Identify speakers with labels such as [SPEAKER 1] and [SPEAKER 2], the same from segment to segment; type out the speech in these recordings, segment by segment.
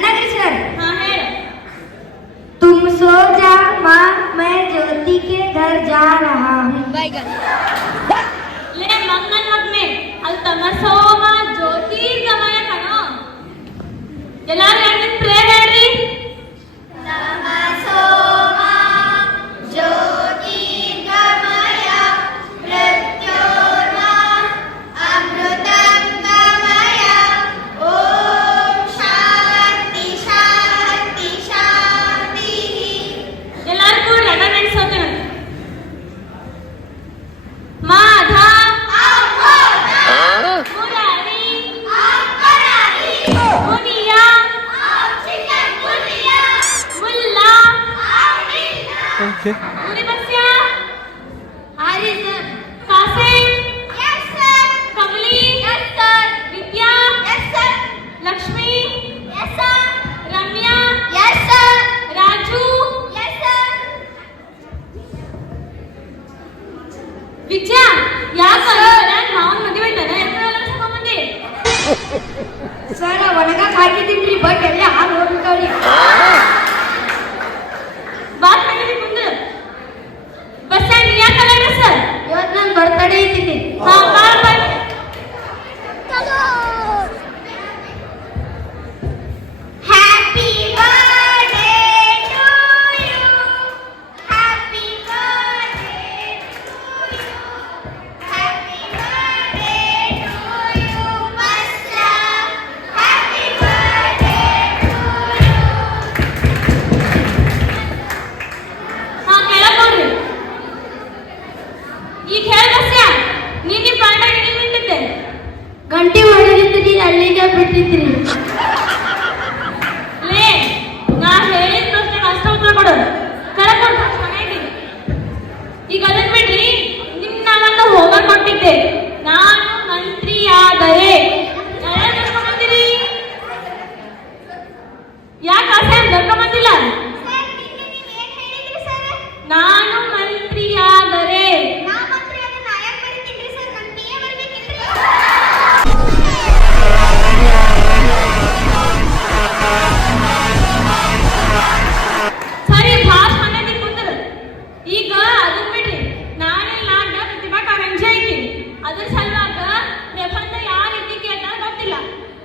[SPEAKER 1] ना कृष्ण हाँ
[SPEAKER 2] तुम सो जा
[SPEAKER 3] माँ मैं ज्योति के घर जा रहा हूँ ले मंगन ಮಗ್ನೆ ಅಲ್ಲಿ ತಮ್ಮ ಸೋಮ ಜ್ಯೋತಿ ಗಮಯ ಕಣ ಎಲ್ಲಾರು ಪ್ರೇಮ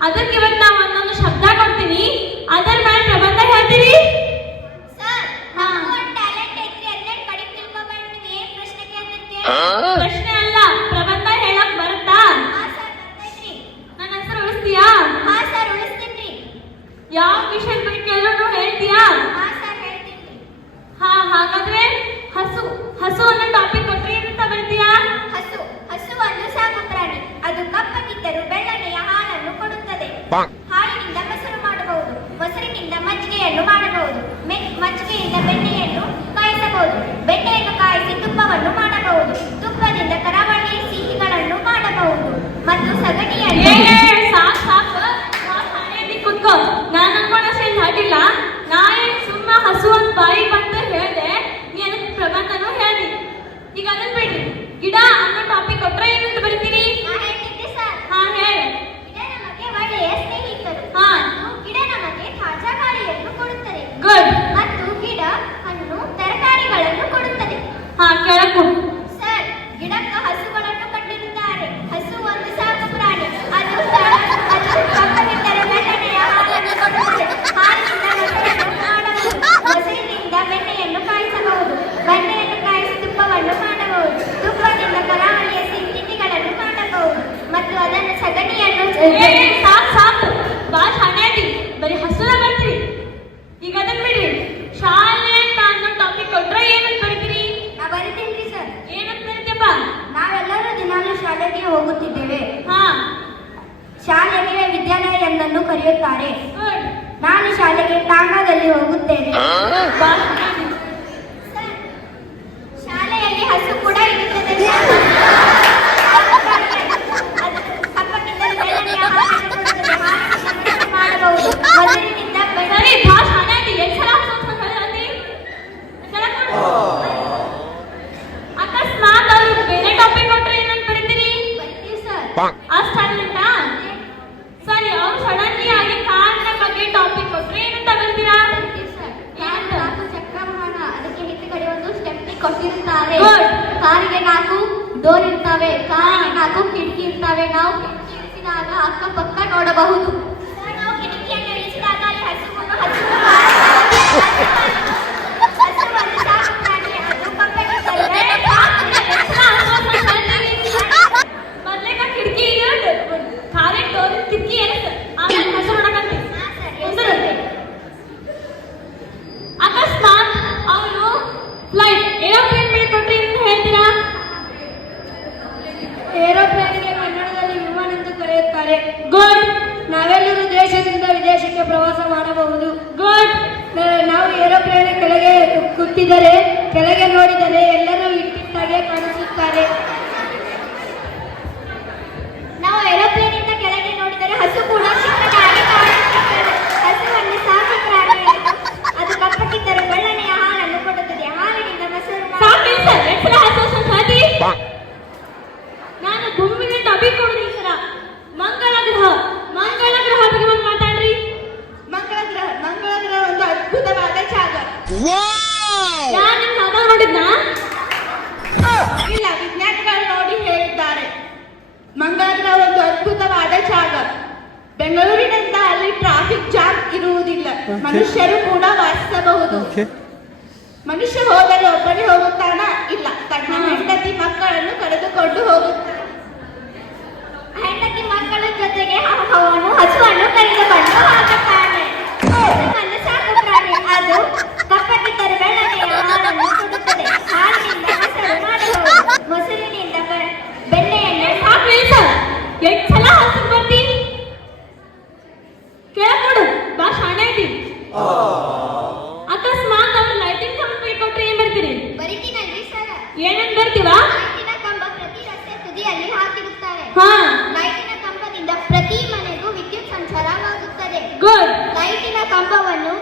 [SPEAKER 3] ಅದಕ್ಕೆ ಇವತ್ತು ನಾವು ಒಂದೊಂದು ಶಬ್ದ ಕೊಡ್ತೀನಿ. ಅದರ ಮೇಲೆ ಪ್ರಬಂಧ
[SPEAKER 2] ಹೇಳ್ತೀವಿ ಪ್ರಶ್ನೆ
[SPEAKER 3] ಅಲ್ಲ ಪ್ರಬಂಧ ಹೇಳಕ್ ಬರುತ್ತಾ? ನನ್ನ ಹೆಸರು ಉಳಿಸ್ತೀಯಾ? ಯಾವ ವಿಷಯದ ಬಗ್ಗೆ ಎಲ್ಲರೂ ಹೇಳ್ತೀಯಾ?
[SPEAKER 2] ಹಾ
[SPEAKER 3] ಹಾಗಾದ್ರೆ ಹಸು ಹಸು ಅನ್ನೋ ಟಾಪಿಕ್
[SPEAKER 2] ಹಾಲಿನಿಂದ ಮೊಸರು ಮಾಡಬಹುದು ಮೊಸರಿನಿಂದ
[SPEAKER 3] ಸಾಕು ಸಾಕು. ಭಾಳ ಶಾಣೆ ಆಗಿ ಬರೀ ಹಸುರ ಬರ್ತೀರಿ. ಈಗ ಅದನ್ನ ಬಿಡಿ ಶಾಲೆ ಅಂತ ಅನ್ನೋ ಟಾಪಿಕ್ ಕೊಟ್ರೆ ಏನಂತ ಬರೀತೀರಿ?
[SPEAKER 2] ನಾ ಬರಿತೀನಿ ಸರ್.
[SPEAKER 3] ಏನಂತ ಬರೀತೀಯಪ್ಪ?
[SPEAKER 1] ನಾವೆಲ್ಲರೂ ದಿನಾಲು ಶಾಲೆಗೆ ಹೋಗುತ್ತಿದ್ದೇವೆ.
[SPEAKER 3] ಹಾ.
[SPEAKER 1] ಶಾಲೆಗೆ ವಿದ್ಯಾಲಯ ಎಂದನ್ನು ಕರೆಯುತ್ತಾರೆ. ನಾನು ಶಾಲೆಗೆ ಟಾಂಗಾದಲ್ಲಿ ಹೋಗುತ್ತೇನೆ.
[SPEAKER 2] ನಾಲ್ಕು ಕಿಟಕಿ ಇರ್ತವೆ? ನಾವು ಕಿಟಕಿ ಅಕ್ಕಪಕ್ಕ ನೋಡಬಹುದು.
[SPEAKER 1] ಸುತ್ತಿದರೆ ಕೆಳಗೆ ನೋಡಿದರೆ ಎಲ್ಲರೂ ಇಟ್ಟಿಟ್ಟಾಗೆ ಕಾಣಿಸುತ್ತಾರೆ. ಮನುಷ್ಯರು ಕೂಡ ವಾಸಿಸಬಹುದು. ಮನುಷ್ಯ ಹೋದರೆ ಒಬ್ಬನೇ ಹೋಗುತ್ತಾನ? ಇಲ್ಲ. ತನ್ನ ಹೆಂಡತಿ ಮಕ್ಕಳನ್ನು ಕರೆದುಕೊಂಡು ಹೋಗುತ್ತಾನೆ.
[SPEAKER 2] ಹೆಂಡತಿ ಮಕ್ಕಳ ಜೊತೆಗೆ ಅವನು ಹಸುವನ್ನು ಕರೆದುಕೊಂಡು ಹೋಗುತ್ತಾನೆ. ಸಾಕು ಪ್ರಾಣಿ ಅದು
[SPEAKER 3] ಏನಂತ ಬರ್ತೀವ?
[SPEAKER 2] ಕಂಬ ಪ್ರತಿ ರಸ್ತೆ ತುದಿಯಲ್ಲಿ ಹಾಕಿರುತ್ತಾರೆ.
[SPEAKER 3] ಹಾ.
[SPEAKER 2] ಲೈಟಿನ ಕಂಬದಿಂದ ಪ್ರತಿ ಮನೆಗೂ ವಿದ್ಯುತ್ ಸಂಚಾರವಾಗುತ್ತದೆ
[SPEAKER 3] ಗುಡ್
[SPEAKER 2] ಲೈಟಿನ ಕಂಬವನ್ನು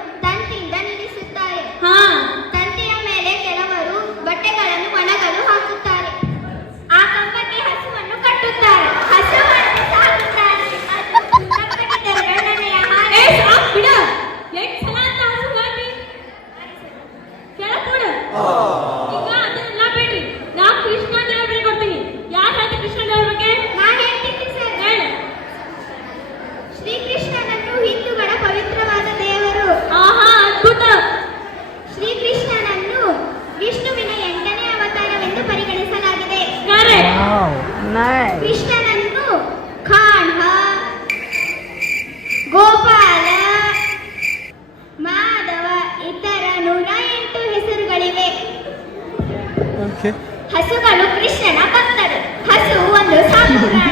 [SPEAKER 4] ಓಕೆ
[SPEAKER 2] ಹಸುಗಳು ಕೃಷ್ಣನ ಭಕ್ತರು ಹಸು ಒಂದು ಸಾಕು ಪ್ರಾಣಿ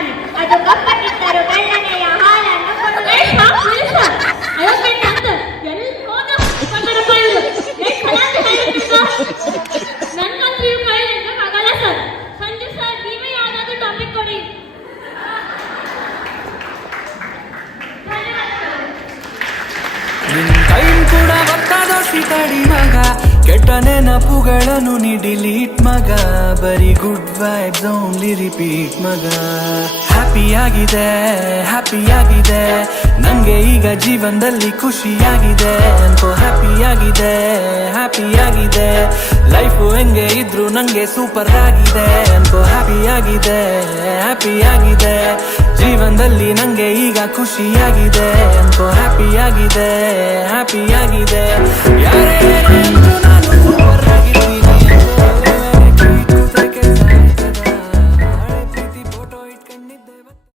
[SPEAKER 5] ನೀ ಡಿಲೀಟ್ ಮಗ. ಬರೀ ಗುಡ್ ವೈಬ್ಸ್ ಓನ್ಲಿ ರಿಪೀಟ್ ಮಗ. ಹ್ಯಾಪಿ ಆಗಿದೆ ಹ್ಯಾಪಿ ಆಗಿದೆ. ನಂಗೆ ಈಗ ಜೀವನದಲ್ಲಿ ಖುಷಿಯಾಗಿದೆ ಅಂತೂ ಹ್ಯಾಪಿ ಆಗಿದೆ ಹ್ಯಾಪಿ ಆಗಿದೆ. ಲೈಫು ಹೆಂಗೆ ಇದ್ರು ನಂಗೆ ಸೂಪರ್ ಆಗಿದೆ. ಅಂತೂ ಹ್ಯಾಪಿ ಆಗಿದೆ ಹ್ಯಾಪಿ ಆಗಿದೆ. ಜೀವನದಲ್ಲಿ ನಂಗೆ ಈಗ ಖುಷಿಯಾಗಿದೆ ಅಂತೂ ಹ್ಯಾಪಿ ಆಗಿದೆ ಹ್ಯಾಪಿ ಆಗಿದೆ. ಯಾರೇ